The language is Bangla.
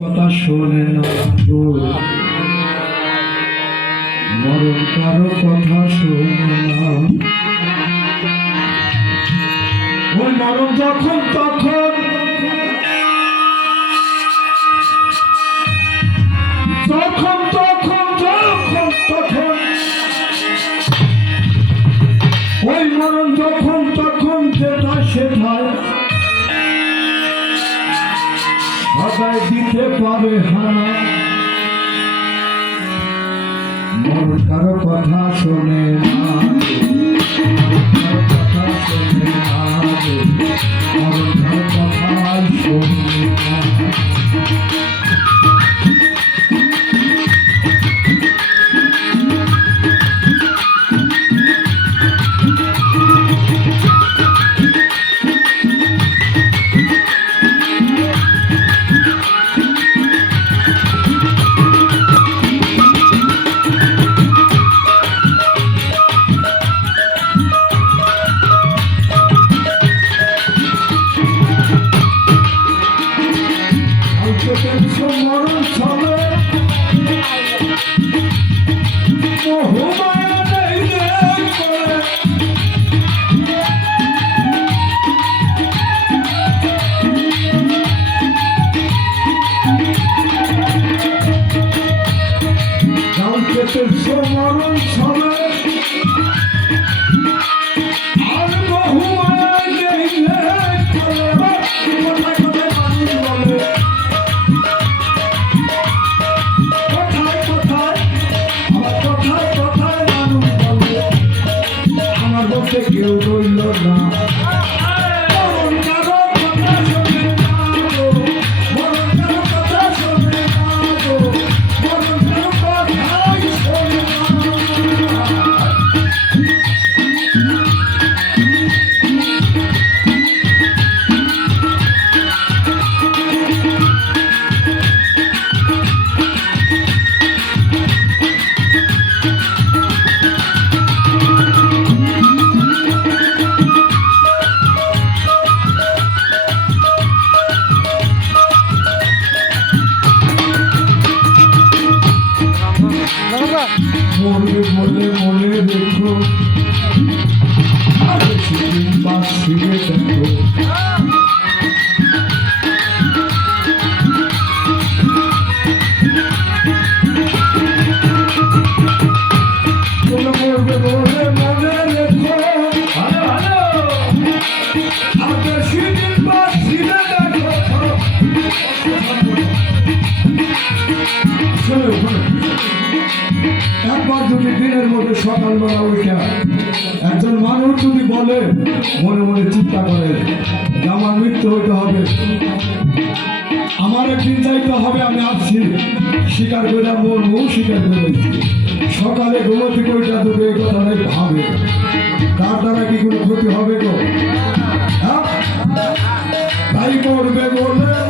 কথা শোনে না মরণ কারও কথা শোনে না। মরণ যখন, তখন তখন, যখন, তখন ওই মরণ যখন, তখন যেটা সেটাই। সবাই দিতে পারে হানা মোর কারও কথা শোনে না। মরণ মনে মনে দেখো। আর সেদিন পাশ ফিরে দেখো। একবার যদি দিনের মধ্যে সকালবেলা উঠে একজন মানুষ যদি বলে, মনে মনে চিন্তা করে যে আমার মৃত্যু হইতে হবে। আমার একদিন যাইতে হবে, আমি আসছি। স্বীকার করে মরবো স্বীকার করেছি সকালে ঘুমোতে কইটা যদি এই কথাটাই ভাবে। তার দ্বারা কি কোনো ক্ষতি হবে গো? হ্যাঁ? তাই করবে বলে